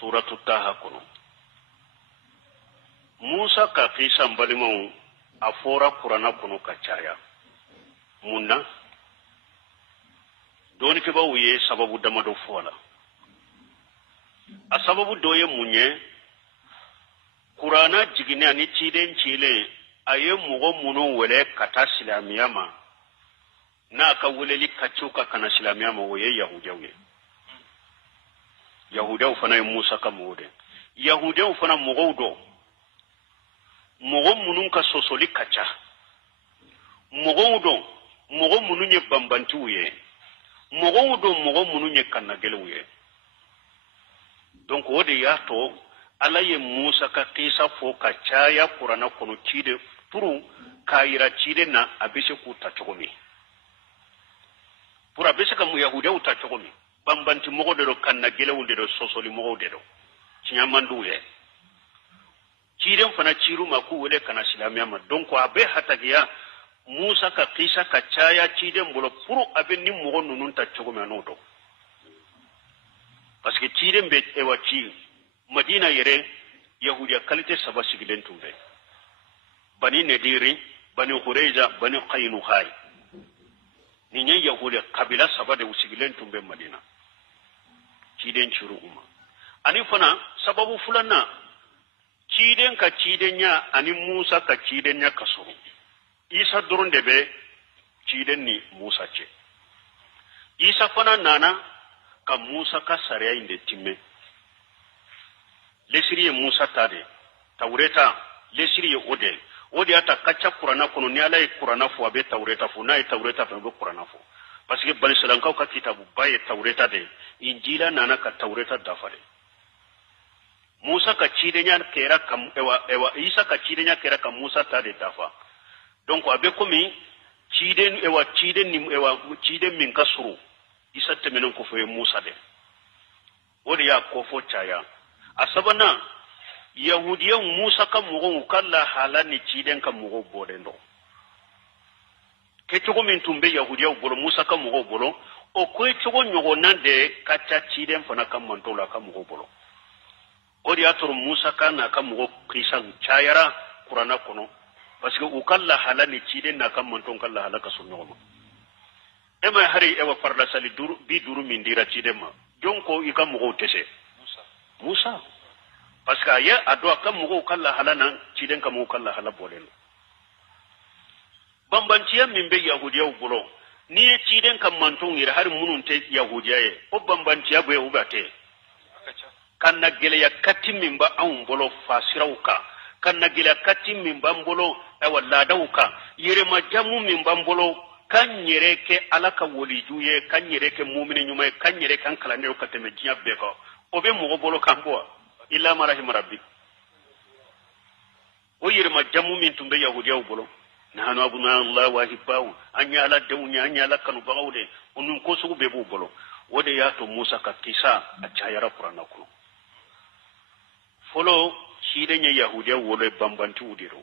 suratu taha kono musa ka kisan balimaw a fora qur'ana kono ka caya munna doni ke bawo ye sababu damado fola a sababu doye munye qur'ana jigine ani ciden cile aye mugo muno wele kata silamiyama na ka weleli kachuka kana silamiyama woye yahudiyaw fana musa ka mode yahudiyaw fana mugo munun ka sosoli kacha mugo munun ye bambantu ye mugo munun ye kanagelu ye donc wode yato ala ye musa ka kisa fo ka caya qur'ana kono cide puru kayira cide na abise ku ta chogomi pura abise ka mu yahuda uta chogomi bambanti mogo de do kanagelu wonde do sosoli mogo de do cinyamandu ye cide fana ciru ma ku wele kana silamiyama donc abe hatagiya musa ka kisa ka caya cide mbolo puru abe ni mogo nunun ta chogomi anodo parce que cide mbe ewa ci madina yere yahudiya kalite saba sigilen tumbe bani nediri bani khurayza bani qaynuqay ni nya yahudiya kabila saba de sigilen tumbe madina ciden ciru umma ani fana sababu fulanna ciden ka cidenya ani musa ka cidenya kasuru isa durun debe ciden ni musa ce isa fana nana ka musa ka sariya inde timme lesiriye musa tade tawreta lesiriye ode ata kacha qur'ana kono ni ala qur'ana fo abe tawreta fo na tawreta fo be qur'ana fo parce que bani salankaw ka kitabu baye tawreta de injila nana ka tawreta dafale musa ka cidenya kera kam ewa isa ka cidenya kera kam musa tade dafa donc abe komi ciden min kasuru isa temenen ko fo musa de ode ya ko fo chaya asabana yahudiyan musa kan mugo kala halani ciden kan mugo bodendo ke cogo min tumbe yahudiyaw bolo musa kan mugo bolo o ko cogo nyogo nande kacha ciden fana kan mantola kan mugo bolo odi ator musa kan na kan mugo krisan chayara qur'ana kono parce que u kala halani ciden na kan manton kala halaka sunno ema hari ewa farla sali duru min dira ciden ma jonko ika mugo tese musa parce que ya adwa kam mugo kala halana ciden kam mugo kala hala bolen bambanciya min be yahudiya bolo ni ciden kam manton ira har munun te yahudiya ye o bambanciya be ubate kanna gele ya katim min ba an bolo fasirauka kanna gele katim min ban bolo e walla dauka yere ma jamu min ban bolo kan yere ke alaka woli juye kan yere ke mu'mini nyuma kan yere kan kala ne ko teme jiya be ko o be mugo bolo kan bo illa ma rahim rabbi o yirma jamu min tumbe yahudiya bolo nahanu abuna allah wa hibbahu anya ala dawnya anya ala kanu bagawde onun ko sugu be bu bolo wode ya to musa ka kisa a chayara qur'ana ko folo shide nya yahudiya wole bambanti udiro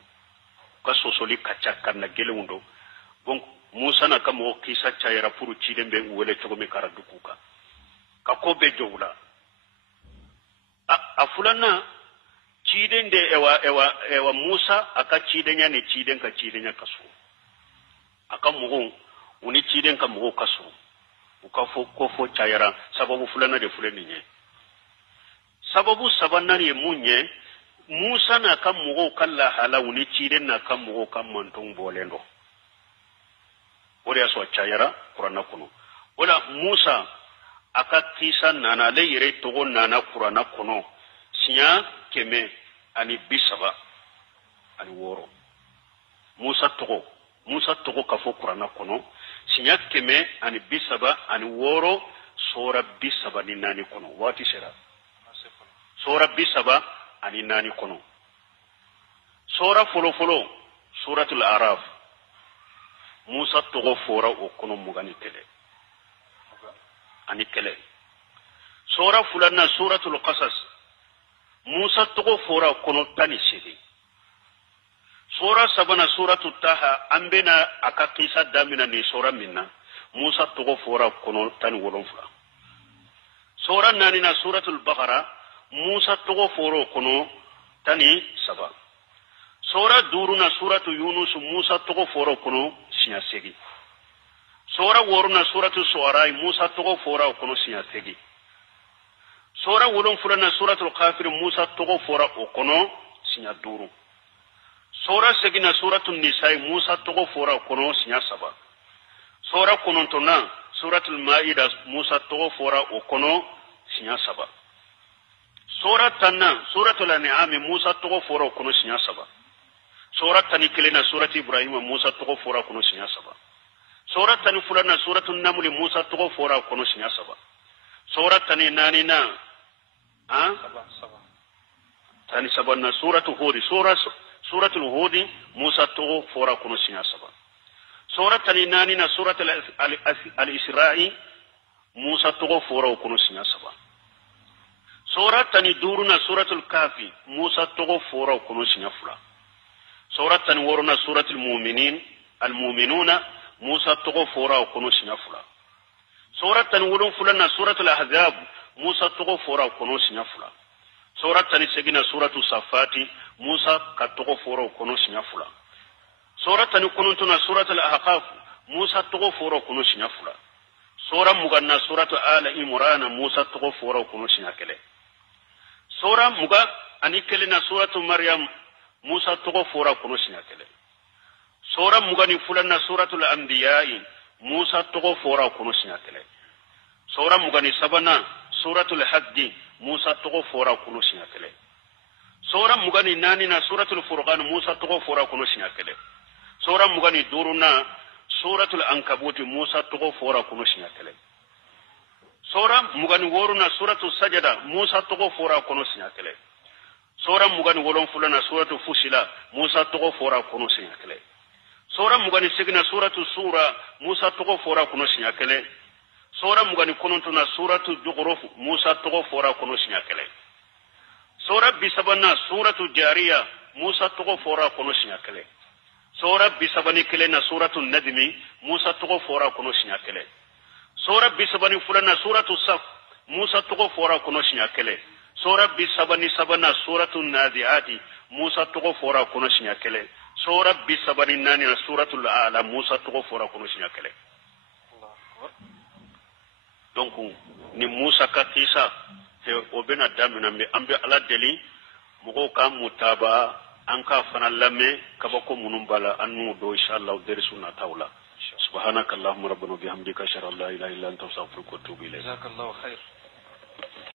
ka sosoli kacakka na gelewundo bon musa na kamo kisa chayara puru chide be wole chogomi karadukuka ka ko be jowla a fulana ciden de ewa musa aka ciden ya ne ciden ka ciden ya kaso aka mugo uni ciden ka mugo kaso uka fo ko fo chayara sababu fulana de fulani nye sababu sabanna ne munye musa na kan mugo kala hala uni ciden na kan mugo kan manton bolendo ori aso chayara qur'ana kuno wala musa aka kisa nana le yere togo nana qur'ana kono sinya keme ani bisaba ani woro musa togo ka fo qur'ana kono sinya keme ani bisaba ani woro sura bisaba ni nani kono wati sera sura bisaba ani nani kono sura folo suratul araf musa togo fora o kono mugani tele ani kele sura fulana suratul qasas musa togo fora kono tani sidi sura sabana suratul taha ambena akakisa damina ni sura minna musa togo fora kono tani wolonfula sura nani na suratul baqara musa togo foro kono tani saba sura duruna suratu yunus musa togo foro kono sinya segi sura woruna suratu suara musa togo foro kono sinya segi sura wolon fulana suratul kafir musa togo foro kono sinya duru sura segina suratul nisa musa togo foro kono sinya saba sura konontona suratul maida musa togo foro kono sinya saba sura tanna suratul an'am musa togo foro kono sinya saba sura tani kelena surati ibrahim musa togo foro kono sinya saba sura tani fulana suratul naml musa togo foro kono sinya saba sura tani nanina tani sabana suratul hud suratul hud musa togo foro kono sinya saba sura tani nanina suratul al-isra'i musa togo foro kono sinya saba sura tani duruna suratul kafi musa togo foro kono sinya fula sura tani woruna suratul mu'minin al-mu'minuna musa togo foro kono sinya fula sura tani wolon fulana suratul ahzab musa togo foro kono sinya fula sura tani segina suratul safati musa ka togo foro kono sinya fula sura tani konontuna suratul ahqaf musa togo foro kono sinya fula sura muganna suratul ala imran musa togo foro kono sinya kele sura muga ani kelena suratul maryam musa togo foro kono sinya kele sura mugani fulana suratul anbiya musa togo foro kono sinya kele sura mugani sabana suratul hajj musa togo foro kono sinya kele sura mugani nanina suratul furqan musa togo foro kono sinya kele sura mugani duruna suratul ankabut musa togo foro kono sinya kele sura mugani woruna suratul sajada musa togo foro kono sinya kele sura mugani wolon fulana suratul fusila musa togo foro kono sinya kele sura mugani signa suratul sura musa togo foro kono sinya kele sura mugani konontuna suratul zukhruf musa togo foro kono sinya kele sura bisabana suratul jariya musa togo foro kono sinya kele sura bisabani kelena suratul nadmi musa togo foro kono sinya kele sura bisabani fulana suratul saf musa togo foro kono sinya kele sura bisabani sabana suratul naziati musa togo foro kono sinya kele sura bisabani nani suratul ala musa togo foro kono sinya kele donc ni musa ka kisa te obena damina me ambe ala deli mugo ka mutaba an ka fana lame kabako munun bala annu do inshallah derisuna tawla subhanakallahumma rabbana bihamdika ashhadu an la ilaha illa anta astaghfiruka wa atubu ilayk jazakallahu khair